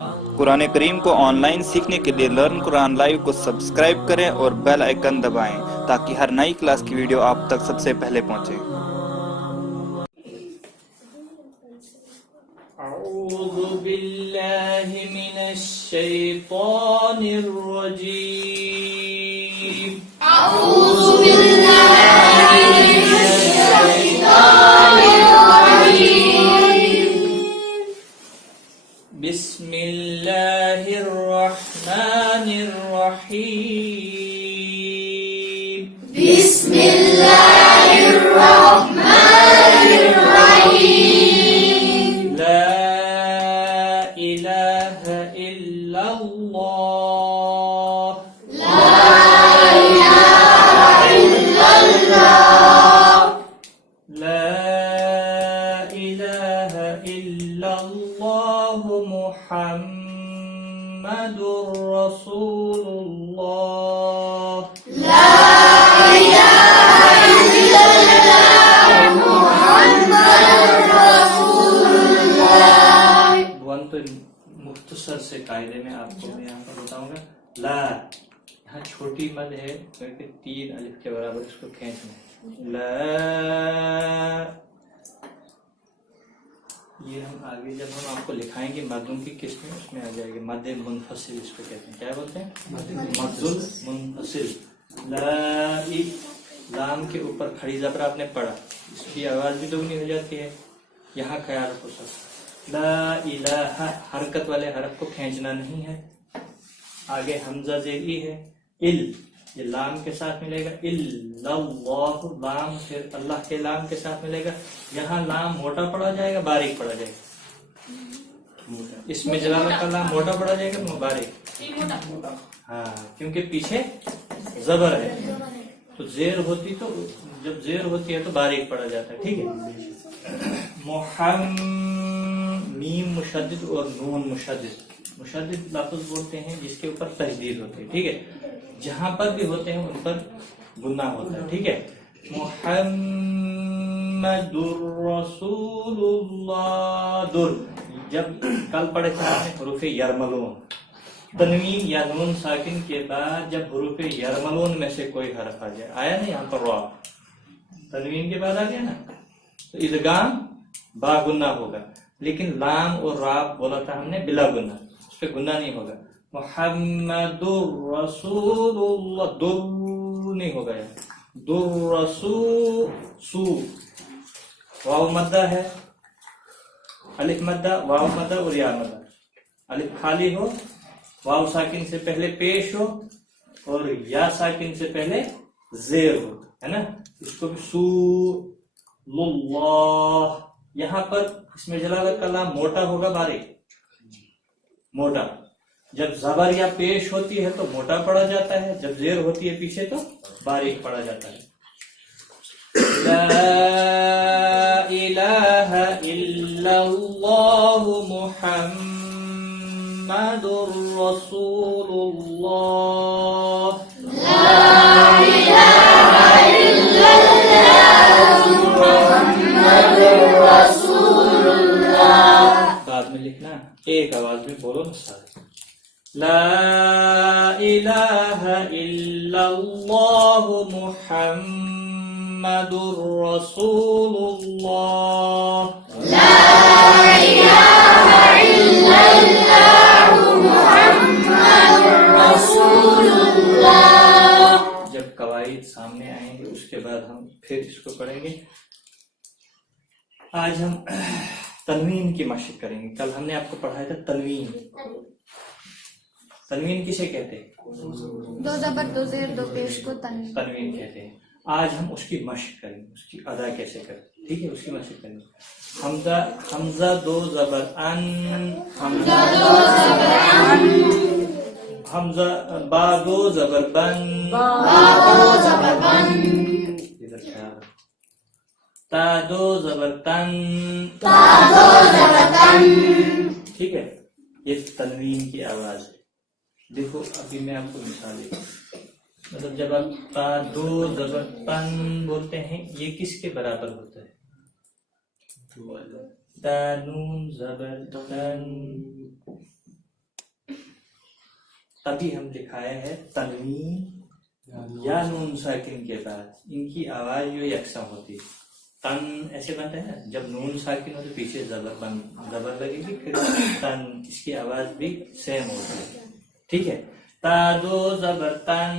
قرآن کریم کو on line سیکھنے کے لیے لرن قرآن لائیو کو سبسکرائب کریں اور بیل آئیکن دبائیں تاکہ ہر نئی کلاس کی ویڈیو آپ تک سب سے پہلے پہنچے۔ اعوذ باللہ من الشیطان الرجیم أعوذ بالله من الشيطان الرجيم بسم اللہ الرحمن الرحیم بسم الله الرحمن الرحيم لا الہ الا اللہ لا إله إلا الله لا الہ الا اللہ محمد رسول اللہ لا إله إلا الله محمد رسول الله ون تو مختصر سے قاعدے میں آپ کو میں یہاں پر بتاؤں گا۔ لا یہاں چھوٹی مد ہے کیونکہ 3 الف کے برابر اس کو کھینچنا ہے۔ لا یہ ہم آگے جب ہم آپ کو لکھائیں گے مدوں کی قسم میں اس میں آ جائے گی۔ مد منفصل اس کو کہتے ہیں، کیا بولتے ہیں؟ مد منفصل۔ لا لام کے اوپر کھڑی زبر آپ نے پڑھا، اس کی آواز بھی دگنی ہو جاتی ہے۔ یہاں خیال رکھو سب، لا الہ حرکت والے حرف کو کھینچنا نہیں ہے۔ آگے حمزہ زیری ہے، ال یہ لام کے ساتھ ملے گا، الا اللہ لام پھر اللہ کے لام کے ساتھ ملے گا۔ یہاں لام موٹا پڑا جائے گا، باریک پڑا جائے گا۔ اس میں جلالت کا لام موٹا پڑا جائے گا، باریک؟ ہاں، کیونکہ پیچھے زبر ہے تو زیر ہوتی تو جب زیر ہوتی ہے تو باریک پڑا جاتا ہے، ٹھیک ہے۔ میم مشدد اور نون مشدد۔ مشدد لفظ بولتے ہیں جس کے اوپر تشدید ہوتی ہے، ٹھیک ہے۔ جہاں پر بھی ہوتے ہیں ان پر گناہ ہوتا ہے، ٹھیک ہے۔ محمد الرسول اللہ در، جب کل پڑھے تھے آپ نے حروف یرملون، تنوین یا نون ساکن کے بعد جب حروف یرملون میں سے کوئی حرف آ جائے، آیا نا یہاں پر را تنوین کے بعد آ گیا نا، تو ادغام با گناہ ہوگا، لیکن لام اور را بولا تھا ہم نے بلا گناہ، اس پہ گناہ نہیں ہوگا۔ محمد الرسول اللہ در نہیں ہوگا، در رسول سو واو مدہ ہے، الف مدہ واو مدہ اور یا مدہ، الف خالی ہو، واو ساکن سے پہلے پیش ہو اور یا ساکن سے پہلے زیر ہو، ہے نا، اس کو بھی سو اللہ۔ یہاں پر اس میں جلالت کا لام موٹا ہوگا، باریک؟ موٹا۔ جب زبر یا پیش ہوتی ہے تو موٹا پڑا جاتا ہے، جب زیر ہوتی ہے پیچھے تو باریک پڑا جاتا ہے۔ لا الہ الا اللہ محمد رسول اللہ لا إله إلا الله محمد رسول الله بعد میں لکھنا، ایک آواز میں بولو نا سارے۔ لا الہ الا اللہ محمد رسول اللہ لا إله إلا الله محمد رسول الله جب قواعد سامنے آئیں گے اس کے بعد ہم پھر اس کو پڑھیں گے۔ آج ہم تنوین کی مشق کریں گے۔ کل ہم نے آپ کو پڑھایا تھا تنوین۔ تنوین کسے کہتے ہیں؟ دو زبر دو زیر دو پیش کو تنوین کہتے ہیں۔ آج ہم اس کی مشق کریں گے، اس کی ادا کیسے کریں، ٹھیک ہے، اس کی مشق کریں گے۔ حمزہ دو زبر ان، حمزہ دو زبر ان، حمزہ با دو زبر بن، با دو زبر بن، ادھر خیال رکھو۔ تا دو زبر تن، تا دو زبر تن، ٹھیک ہے۔ یہ تنوین کی آواز ہے۔ دیکھو ابھی میں آپ کو مثال دیتا ہوں، مطلب جب آپ تا دو زبر تن بولتے ہیں یہ کس کے برابر ہوتا ہے؟ تا نون زبر تن، तभी हम दिखाया है तनवीन या नून साकिन के बाद इनकी आवाज जो यकसा होती है। तन ऐसे बनता है ना, जब नून साकिन हो तो पीछे जबर लगेगी, फिर तन, इसकी आवाज भी सेम होती है। ठीक है, ता दो जबर तन,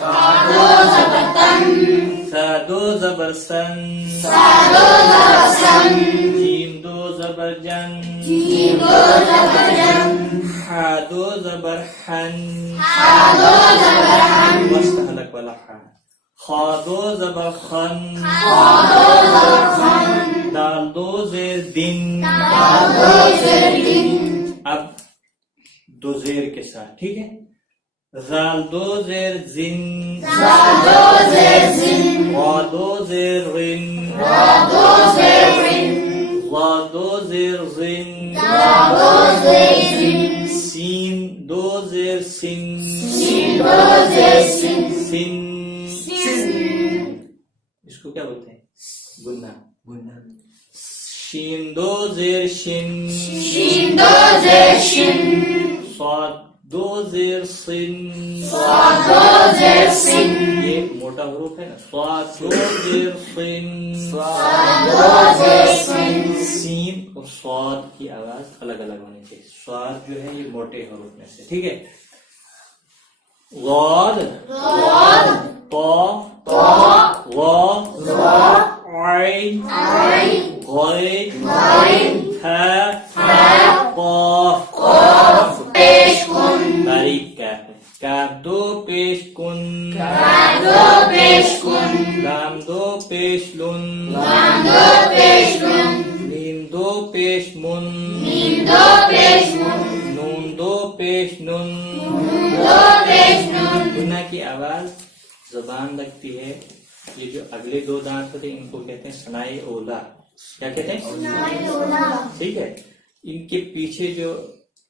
तादो जबर तन, सा दो जबर सन, सादो जबर सन, जीम दो जबर जन, जीम दो जबर जन, हा दो जबर हन, हादो जबर हन, वस्त हलक वाला हा, खा दो जबर खन, खादो जबर खन, दाल दो जेर दिन। तादो जेर दिन, अब दो जेर के साथ, ठीक है, जाल दो जेर जिन, जादो जेर जिन, वा दो जेर रिन, रादो जेर रिन, वा दो जेर जिन, जादो जेर जिन, सीन दो जेर सिन, सीन दो जेर सिन, सिन, सिन, इसको क्या बोलते हैं? गुन्ना। शीन दो जेर शिन, शीन दो जेर शिन, स्वाद दो जेर सिन, स्वादो जेर सिन, ये मोटा हरूफ है ना, स्वाद दो जेर सिन, स्वादो जेर सिन, सीन और स्वाद की आवाज अलग अलग होनी चाहिए। स्वाद जो है ये मोटे हरूफ में से, ठीक है। वाद, वाद, तो, वा, आइन, आइन, गैन, गाइन, था, था, قاف पेश कुन, बारीक कैफ है। काफ दो पेश कुन, कादो पेश कुन, लाम दो पेश लुन, लाम दो पेश लुन, मीम दो पेश मुन, मीम दो पेश मुन, नून दो पेश नुन। दो पेश नुन, गुना की आवाज जुबान लगती है। ये जो अगले दो दांत होते हैं इनको कहते हैं सनाई ओला। क्या कहते हैं? ठीक है, इनके पीछे जो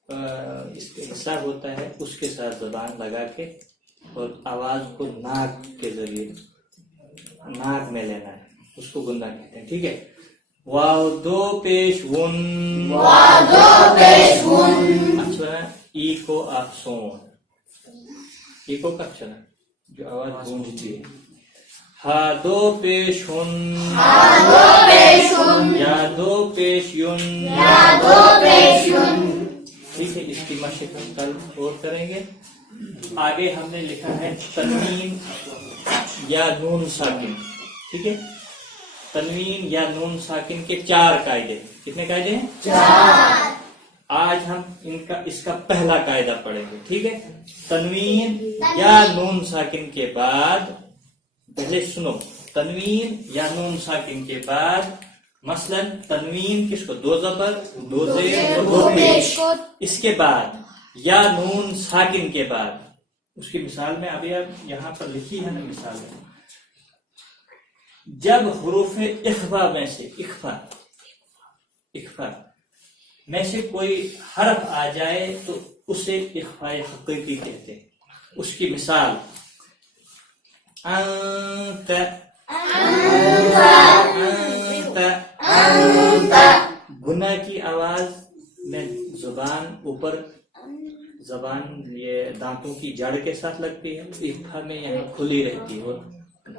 इसका हिस्सा होता है उसके साथ जुबान लगा के और आवाज को नाक के जरिए नाक में लेना है, उसको गुन्ना कहते हैं। ठीक है, वाव दो पेश वन, वादो पेश हुन, अच्छा ई को आप सो, ई को कब चला जो आवाज गूंजती है। हा दो पेश हुन, हादो पेश हुन, या दो पेश युन। यादो पेश हुन, ठीक है, इसकी मशक हम कल और करेंगे। आगे हमने लिखा है तनवीन या नून साकिन। ठीक है, तनवीन या नून साकिन के 4 कायदे। कितने कायदे हैं? 4। आज हम इसका पहला कायदा पढ़ेंगे। ठीक है, तनवीन या नून साकिन के बाद, पहले सुनो, तनवीन या नून साकिन के बाद मसलन तनवीन किसको? 2 जबर 2 जेर और 2 पेश। इसके बाद या नून साकिन के बाद, उसकी मिसाल में अभी आप यहाँ पर लिखी है ना मिसाल में, जब हुरूफ इख्फा में से इख्फा में से कोई हरफ आ जाए तो उसे इख्फा हकीकी कहते हैं। उसकी मिसाल अंत, गुना की आवाज में जबान ये दांतों की जड़ के साथ लगती है, इख्फा में यहाँ खुली रहती है और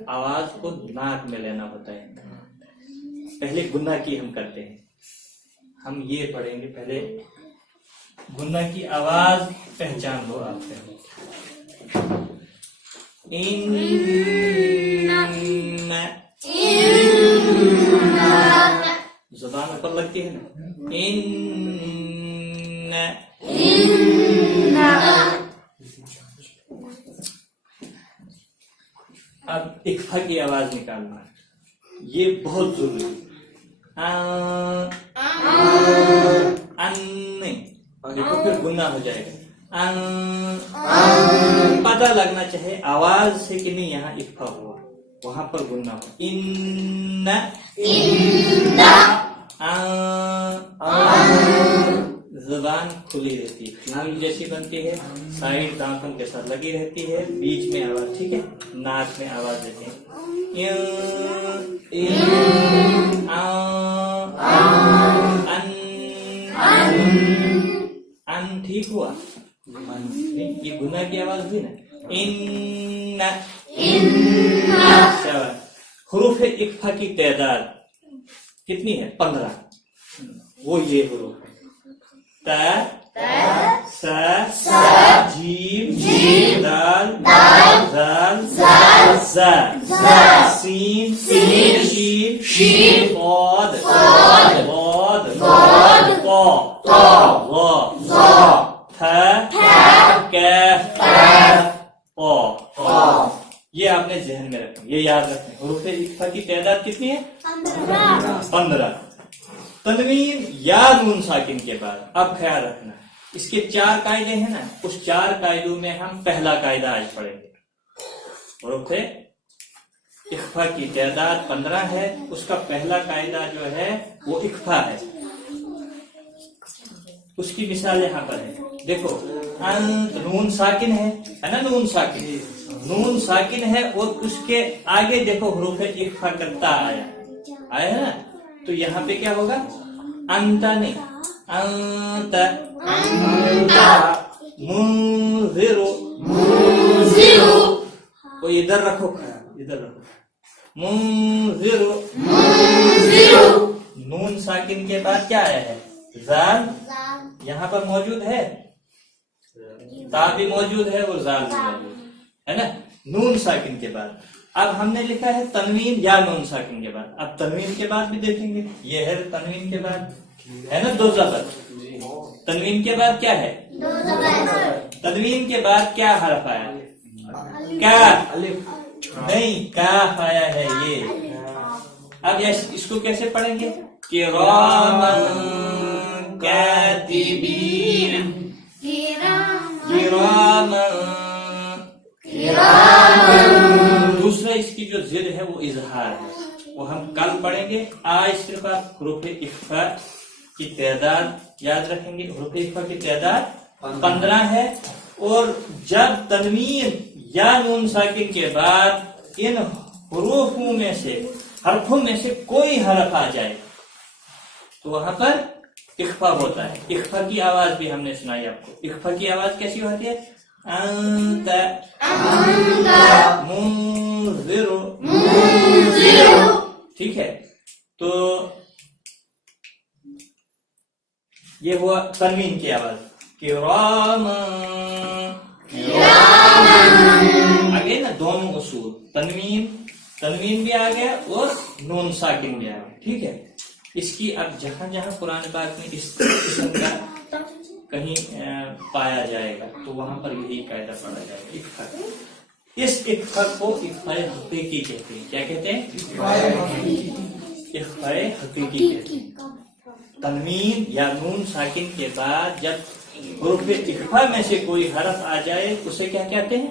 आवाज को नाक में लेना होता है। पहले गुना की हम करते हैं, हम ये पढ़ेंगे। पहले गुना की आवाज पहचान लो आप पहले। जुबान ऊपर लगती है ना, अब इख्फा की आवाज निकालना है, ये बहुत जरूरी है। देखो फिर गुन्ना हो जाएगा। पता लगना चाहे आवाज से कि नहीं यहाँ इख्फा हुआ, वहां पर गुन्ना हो। जुबान खुली रहती है, नाक जैसी बनती है, साइड दांतों के साथ लगी रहती है, बीच में आवाज, ठीक है, नाक में आवाज देते हैं। अन ठीक हुआ। ये गुना की आवाज हुई ना, इन्ना। हुरूफ इक्फा की तादाद कितनी है? 15। वो ये हुरूफ है, ता, सा, जीम, दाल, जाल, जा, सीन, शीन, ऑद, पौ, था, कैफ, ओ। ये आपने जहन में रखना, ये याद रखना। हुरूफ इक्फा की तादाद कितनी है? 15। तनवीन या नून साकिन के बाद अब ख्याल रखना, इसके 4 कायदे हैं ना, उस 4 कायदों में हम पहला कायदा आज पढ़ेंगे। हुरूफ इक्फा की तादाद 15 है, उसका पहला कायदा जो है वो इक्फा है। उसकी मिसाल यहाँ पर है, देखो नून साकिन है ना, नून साकिन है और उसके आगे देखो हुरूफ इक्फा करता आया है ना, तो यहाँ पे क्या होगा? अंता नहीं, अंता, मुंज़िरु, वो इधर रखो, इधर रखो, मुंज़िरु। नून साकिन के बाद क्या आया है? जाल यहाँ पर मौजूद है, ता भी मौजूद है और जाल भी मौजूद है ना, नून साकिन के बाद। अब हमने लिखा है तनवीन या नून साकिन के बाद। अब तनवीन के बाद भी देखेंगे, ये है तनवीन के बाद है ना 2 ज़बर। तनवीन के बाद क्या है? 2 ज़बर। तनवीन के बाद क्या हरफ आया? क्या? नहीं, काफ आया है ये। अब इसको कैसे पढ़ेंगे? किरामन कातिबीन, दूसरा इसकी जो जिद है वो इजहार है, वो हम कल पढ़ेंगे। आज सिर्फ आप हुरूफ इक्फा की तादाद याद रखेंगे। हुरूफ इक्फा की तादाद 15 है, और जब तनवीन या नून साकिन के बाद इन हुरूफों में से, हरफों में से कोई हरफ आ जाए तो वहां पर इक्फा होता है। इक्फा की आवाज भी हमने सुनाई आपको। इक्फा की आवाज कैसी होती है? अंता, मुंज़िरु। ठीक है, तो ये हुआ तनवीन की आवाज। आगे ना दोनों उसूल, तनवीन भी आ गया और नून साकिन भी आ गया। ठीक है, इसकी अब जहां जहां कुरान पाक में इस किस्म का कहीं पाया जाएगा तो वहां पर यही कायदा पढ़ा जाएगा, इक्फा। इस इक्फा को इक्फाए हकीकी कहते हैं। क्या कहते हैं? इक्फाए हकीकी कहते हैं। तनवीन या नून साकिन के बाद जब हुरूफ इक्फा में से कोई हरफ आ जाए उसे क्या कहते हैं?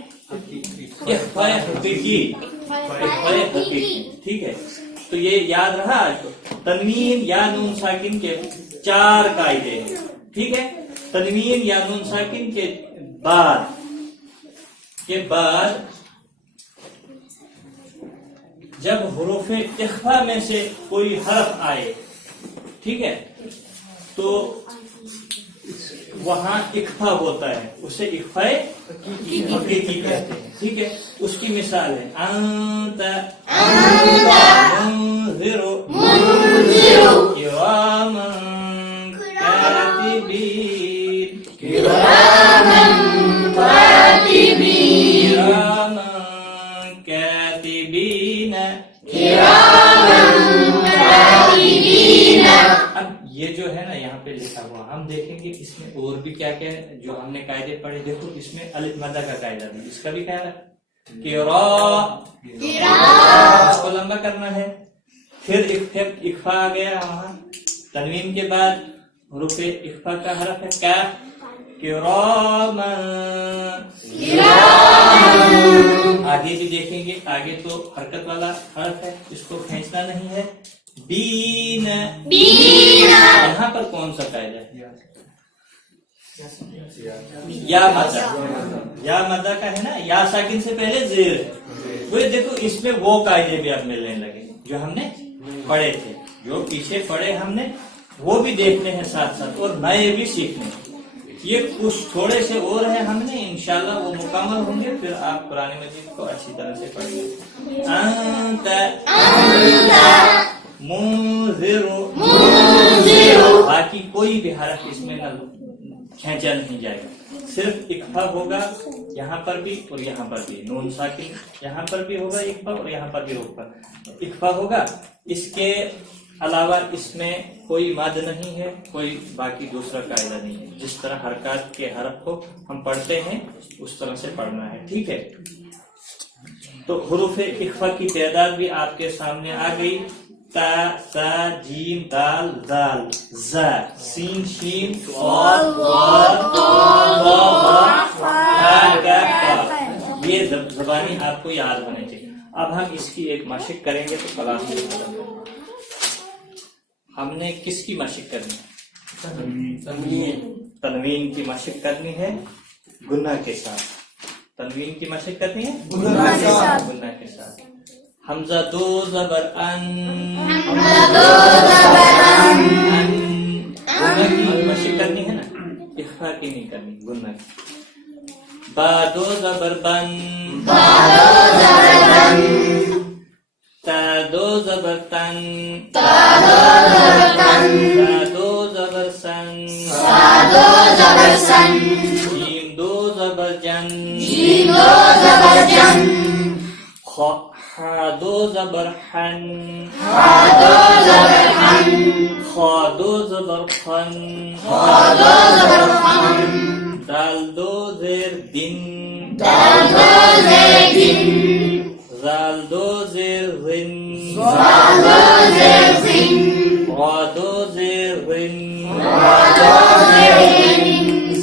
इक्फाए हकीकी, इक्फाए हकीकी। ठीक है, तो ये याद रहा आज को। तनवीन या नून साकिन के 4 कायदे हैं। ठीक है, तनवीन या नून साकिन के बाद जब हुरूफ इख्फा में से कोई हरफ आए, ठीक है, तो वहां इख्फा होता है, उसे इख्फाए हकीकी कहते हैं। ठीक है, उसकी मिसाल है अंता मुंज़िरु किरामन कातिबीन अब ये जो है ना यहाँ पे लिखा हुआ, हम देखेंगे इसमें और भी क्या क्या है जो हमने कायदे पढ़े। देखो इसमें अलिफ मदा का कायदा भी, इसका भी क्या है, इसको लंबा करना है। फिर इख्फा आ गया वहां, तनवीन के बाद हुरूफ इख्फा का हरफ है क्या, आगे भी देखेंगे, आगे तो हरकत वाला हरफ है, इसको खींचना नहीं है। बीन, यहाँ पर कौन सा कायदा है, या मदा का है ना, या साकिन से पहले जेर है। वो देखो इसमें वो कायदे भी अब मिलने लगे जो हमने पढ़े थे, जो पीछे पढ़े हमने वो भी देखने हैं साथ साथ, और नए भी सीखने हैं। یہ کچھ تھوڑے سے اور ہیں ہم نے انشاءاللہ وہ مکمل ہوں گے، پھر آپ قرآن مجید کو اچھی طرح سے پڑھیں گے. انت منذر، باقی کوئی بھی حرف اس میں نہ کھینچا نہیں جائے گا، صرف اکفا ہوگا یہاں پر بھی اور یہاں پر بھی، نون ساکن یہاں پر بھی ہوگا اکفا اور یہاں پر بھی اکفا ہوگا. اس کے علاوہ اس میں کوئی مد نہیں ہے، کوئی باقی دوسرا قاعدہ نہیں ہے. جس طرح حرکات کے حرف کو ہم پڑھتے ہیں اس طرح سے پڑھنا ہے، ٹھیک ہے. تو حروف اکفا کی تعداد بھی آپ کے سامنے آ گئی. تا، سا، جیم، دال، زال، زا، سین، شین، صاد، ضاد، طا، ظا، ہا، کاف، قاف. یہ زبانی آپ کو یاد ہونے چاہیے. اب ہم اس کی ایک مشق کریں گے تو کلاس میں ختم ہوگا. ہم نے کس کی مشق کرنی ہے؟ تنوین کی مشق کرنی ہے گنہ کے ساتھ. تنوین کی مشق کرنی ہے گنہ کے ساتھ. حمزہ دو زبر ان، گنہ کی مشق کرنی ہے نا، اخفا کی نہیں کرنی، گنہ کی. با دو زبر بن، تا دو زبر تن، سا دو زبر سن، جیم دو زبر جن، ہا دو زبر حن، خا دو زبر خن، دال دو زیر دن، زال دو زیر زن، را دو زیر رن،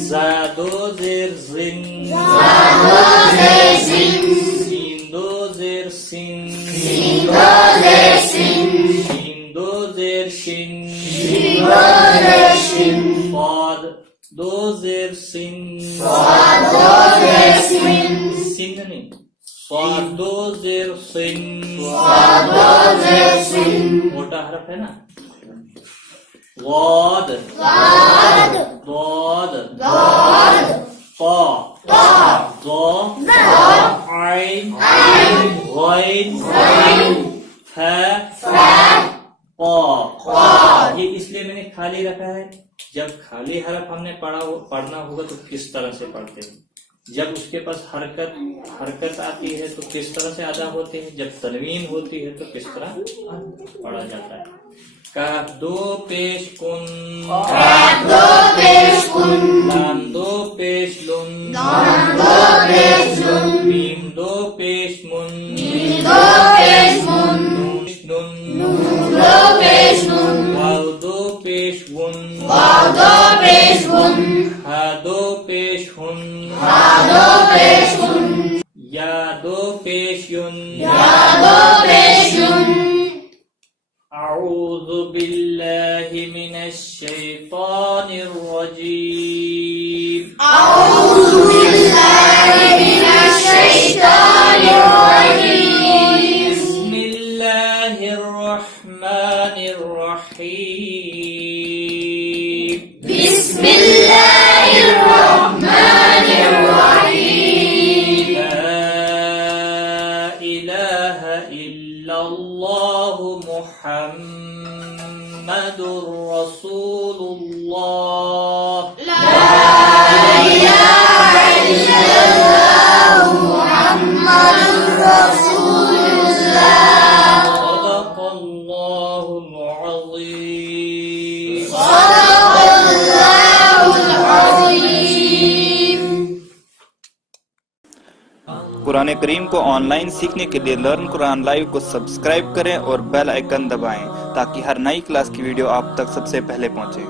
زا دو زیر زن، سین دو زیر سن، شین دو زیر شن، صاد دو زیر سن، سن نہیں، صاد دو زیر سن، موٹا حرف ہے نا. ضاد، ضاد، طا، ظا، عین، غین، فا، قا. یہ اس لیے میں نے خالی رکھا ہے، جب خالی حرف ہم نے پڑھنا ہوگا تو کس طرح سے پڑھتے ہیں. جب اس کے پاس حرکت آتی ہے تو کس طرح سے ادا ہوتے ہیں، جب تنوین ہوتی ہے تو کس طرح پڑھا جاتا ہے. کاف دو پیش کن، لام دو پیش لن، میم دو پیش من، نون واو دو پیش ون، ہا دو پیش ہن، یا دو پیش یون. اعوذ باللہ من الشیطان الرجیم، بسم اللہ الرحمن الرحیم، محمد رسول اللہ، صدق اللہ العظیم. قرآن کریم کو آن لائن سیکھنے کے لیے لرن قرآن لائیو کو سبسکرائب کریں اور بیل آئیکن دبائیں تاکہ ہر نئی کلاس کی ویڈیو آپ تک سب سے پہلے پہنچے.